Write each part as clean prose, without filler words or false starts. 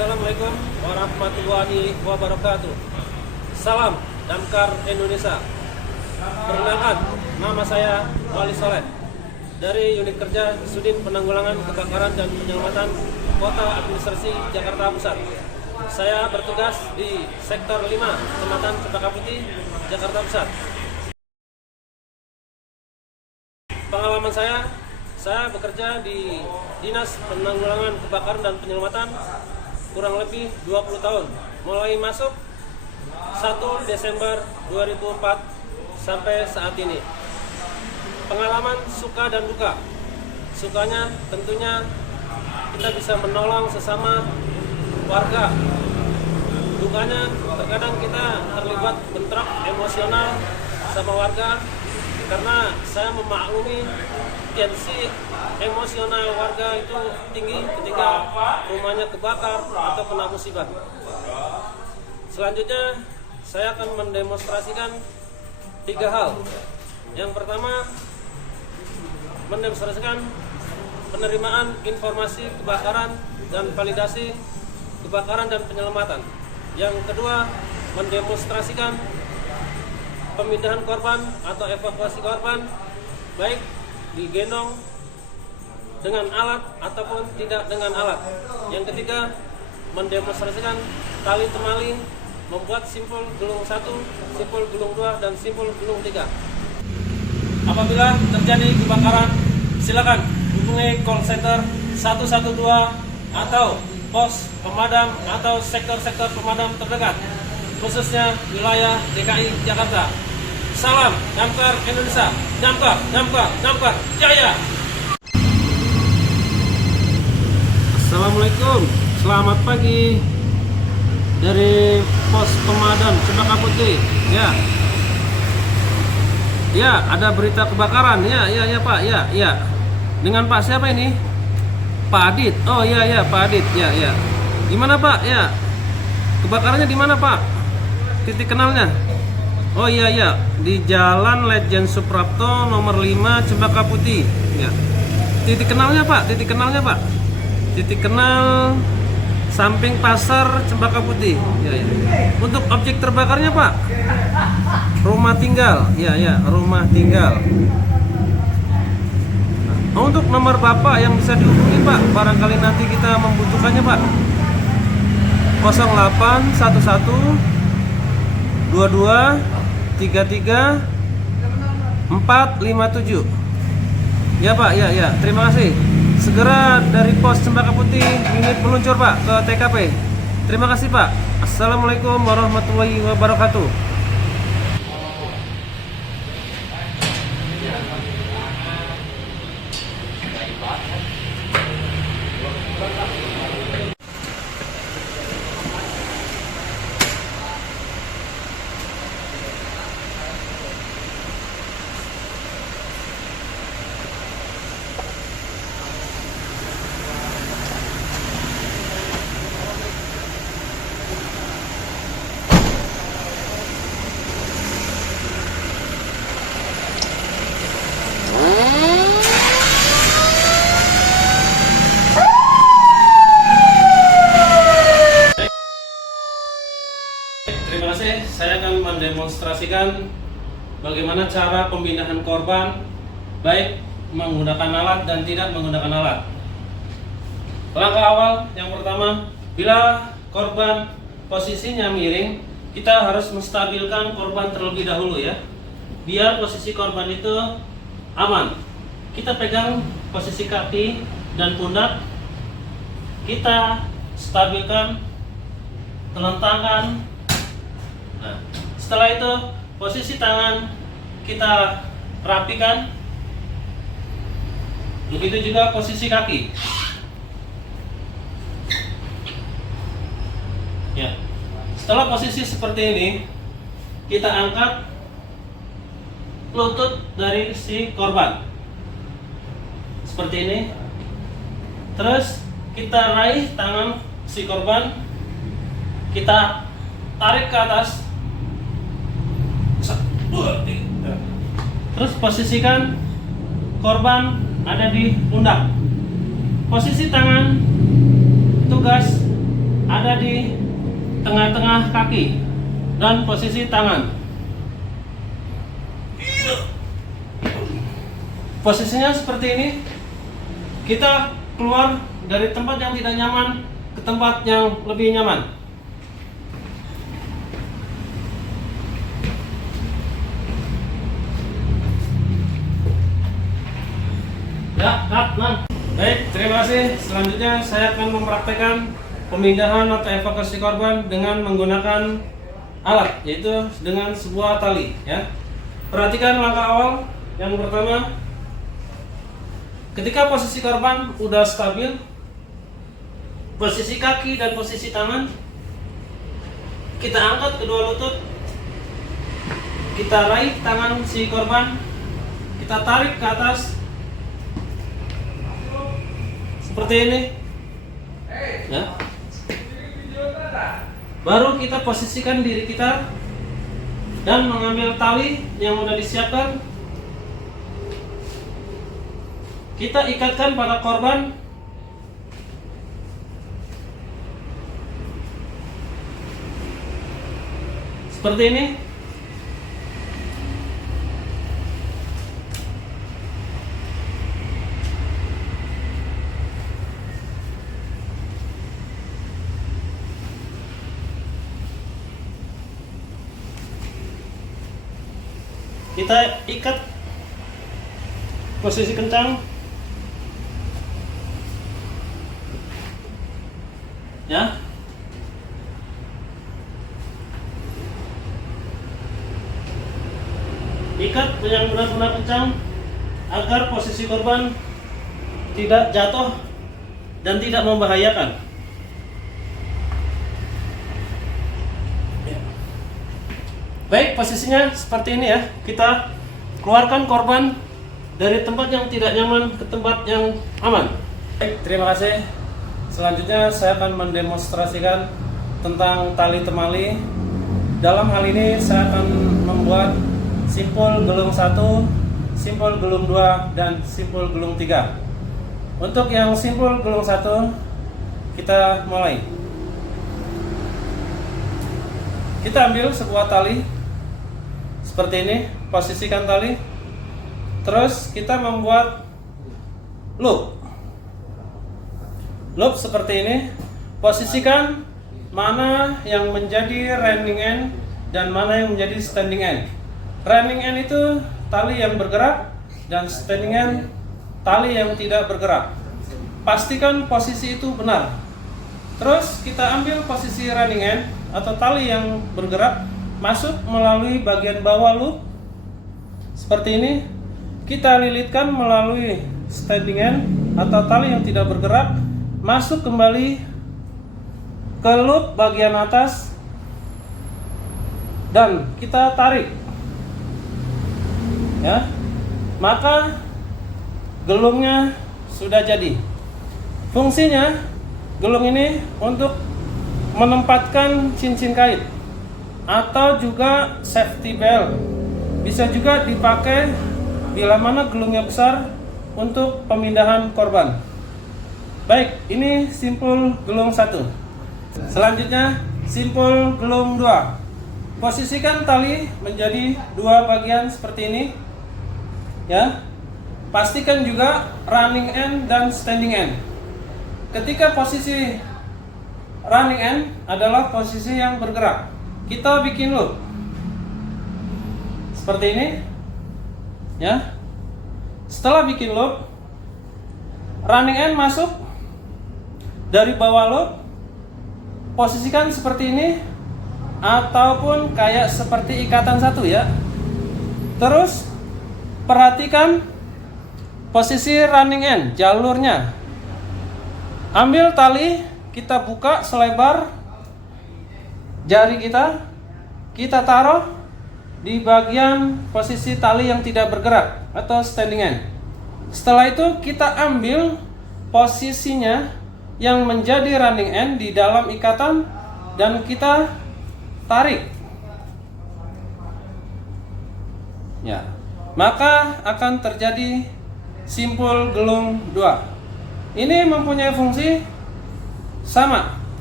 Assalamualaikum warahmatullahi wabarakatuh. Salam Damkar Indonesia. Perkenalkan, nama saya Wali Soleh dari Unit Kerja Sudin Penanggulangan Kebakaran dan Penyelamatan Kota Administrasi Jakarta Pusat. Saya bertugas di Sektor 5, Kecamatan Cempaka Putih, Jakarta Pusat. Pengalaman saya bekerja di Dinas Penanggulangan Kebakaran dan Penyelamatan kurang lebih 20 tahun. Mulai masuk 1 Desember 2004 sampai saat ini. Pengalaman suka dan duka. Sukanya tentunya kita bisa menolong sesama warga. Dukanya terkadang kita terlibat bentrok emosional sama warga, karena saya memaklumi tensi emosional warga itu tinggi ketika rumahnya kebakar atau kena musibah. Selanjutnya saya akan mendemonstrasikan 3 hal. Yang pertama, mendemonstrasikan penerimaan informasi kebakaran dan validasi kebakaran dan penyelamatan. Yang kedua, mendemonstrasikan pemindahan korban atau evakuasi korban, baik digendong dengan alat ataupun tidak dengan alat. Yang ketiga, mendemonstrasikan tali temali membuat simpul gulung 1, simpul gulung 2, dan simpul gulung 3. Apabila terjadi kebakaran, silakan hubungi call center 112 atau pos pemadam atau sektor-sektor pemadam terdekat, khususnya wilayah DKI Jakarta. Salam Damkar Indonesia. Damkar Jaya. Assalamualaikum, selamat pagi dari pos pemadam Cempaka Putih. Ya, ada berita kebakaran. Ya Pak. Ya. Dengan Pak siapa ini? Pak Adit. Oh ya Pak Adit. Ya. Di mana Pak? Ya. Kebakarannya di mana Pak? Titik kenalnya? Oh iya, di Jalan Lejen Suprapto nomor 5 Cempaka Putih. Ya. Titik kenalnya Pak. Titik kenal samping pasar Cempaka Putih. Ya. Untuk objek terbakarnya Pak, rumah tinggal. Ya, rumah tinggal. Untuk nomor Bapak yang bisa dihubungi Pak, barangkali nanti kita membutuhkannya Pak. 0811 22 33 457. Ya Pak, ya. Terima kasih. Segera dari pos Cempaka Putih unit meluncur Pak ke TKP. Terima kasih Pak. Assalamualaikum warahmatullahi wabarakatuh. Terima kasih. Saya akan mendemonstrasikan bagaimana cara pemindahan korban, baik menggunakan alat dan tidak menggunakan alat. Langkah awal yang pertama, bila korban posisinya miring, kita harus menstabilkan korban terlebih dahulu ya, biar posisi korban itu aman. Kita pegang posisi kaki dan pundak, kita stabilkan, telentangkan. Nah, setelah itu posisi tangan kita rapikan, begitu juga posisi kaki. Ya, setelah posisi seperti ini, kita angkat lutut dari si korban seperti ini. Terus kita raih tangan si korban, kita tarik ke atas. Terus posisikan korban ada di pundak. Posisi tangan tugas di tengah-tengah kaki dan posisi tangan. Posisinya seperti ini. Kita keluar dari tempat yang tidak nyaman ke tempat yang lebih nyaman. Ya, baik, terima kasih. Selanjutnya saya akan mempraktekkan pemindahan atau evakuasi korban dengan menggunakan alat, yaitu dengan sebuah tali. Ya, perhatikan langkah awal. Yang pertama, ketika posisi korban udah stabil, posisi kaki dan posisi tangan, kita angkat kedua lutut, kita raih tangan si korban, kita tarik ke atas seperti ini, ya. Baru kita posisikan diri kita dan mengambil tali yang sudah disiapkan. Kita ikatkan pada korban. Seperti ini. Kita ikat posisi kencang, ya. Ikat yang benar-benar kencang agar posisi korban tidak jatuh dan tidak membahayakan. Baik, posisinya seperti ini ya. Kita keluarkan korban dari tempat yang tidak nyaman ke tempat yang aman. Baik, terima kasih. Selanjutnya saya akan mendemonstrasikan tentang tali temali. Dalam hal ini saya akan membuat simpul gelung 1, simpul gelung 2, dan simpul gelung 3. Untuk yang simpul gelung 1, kita mulai. Kita ambil sebuah tali seperti ini, posisikan tali. Terus kita membuat loop. Loop seperti ini. Posisikan mana yang menjadi running end dan mana yang menjadi standing end. Running end itu tali yang bergerak dan standing end tali yang tidak bergerak. Pastikan posisi itu benar. Terus kita ambil posisi running end atau tali yang bergerak, masuk melalui bagian bawah loop seperti ini. Kita lilitkan melalui standing end atau tali yang tidak bergerak, masuk kembali ke loop bagian atas dan kita tarik, ya. Maka gelungnya sudah jadi. Fungsinya gelung ini untuk menempatkan cincin kait atau juga safety belt. Bisa juga dipakai bila mana gelungnya besar untuk pemindahan korban. Baik, ini simpul gelung 1. Selanjutnya simpul gelung 2. Posisikan tali menjadi 2 bagian seperti ini, ya. Pastikan juga running end dan standing end. Ketika posisi running end adalah posisi yang bergerak, kita bikin loop seperti ini, ya. Setelah bikin loop, running end masuk dari bawah loop, posisikan seperti ini ataupun kayak seperti ikatan satu, ya. Terus perhatikan posisi running end, jalurnya. Ambil tali, kita buka selebar jari kita, kita taruh di bagian posisi tali yang tidak bergerak atau standing end. Setelah itu kita ambil posisinya yang menjadi running end di dalam ikatan dan kita tarik, ya. Maka akan terjadi simpul gelung 2. Ini mempunyai fungsi sama.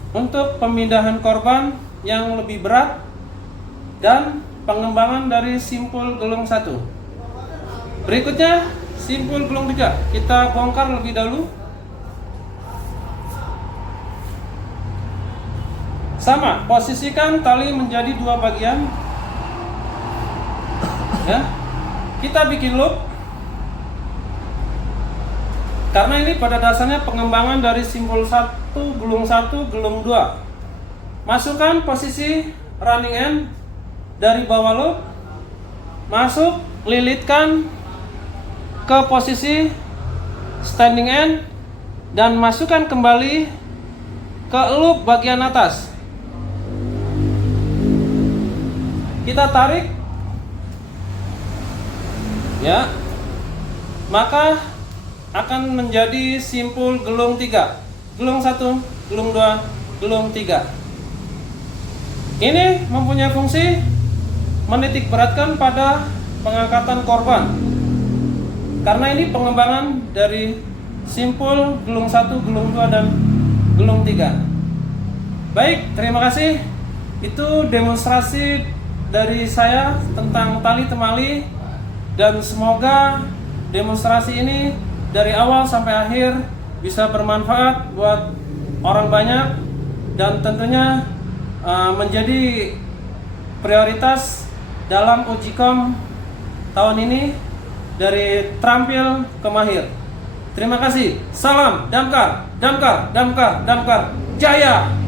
untuk pemindahan korban yang lebih berat dan pengembangan dari simpul gelung 1. Berikutnya simpul gelung 3 kita bongkar lebih dahulu. Sama, posisikan tali menjadi 2 bagian. Ya. Kita bikin loop. Karena ini pada dasarnya pengembangan dari simpul 1, gelung 1, gelung 2. Masukkan posisi running end dari bawah loop. Masuk, lilitkan ke posisi standing end dan masukkan kembali ke loop bagian atas. Kita tarik, ya, maka akan menjadi simpul gelung 3, gelung 1, gelung 2, gelung 3. Ini mempunyai fungsi menitik beratkan pada pengangkatan korban, karena ini pengembangan dari simpul gelung 1, gelung 2, dan gelung 3. Baik, terima kasih. Itu demonstrasi dari saya tentang tali temali, dan semoga demonstrasi ini dari awal sampai akhir bisa bermanfaat buat orang banyak dan tentunya menjadi prioritas dalam Ujikom tahun ini dari terampil ke mahir. Terima kasih. Salam Damkar, Damkar, Damkar, Damkar. Jaya!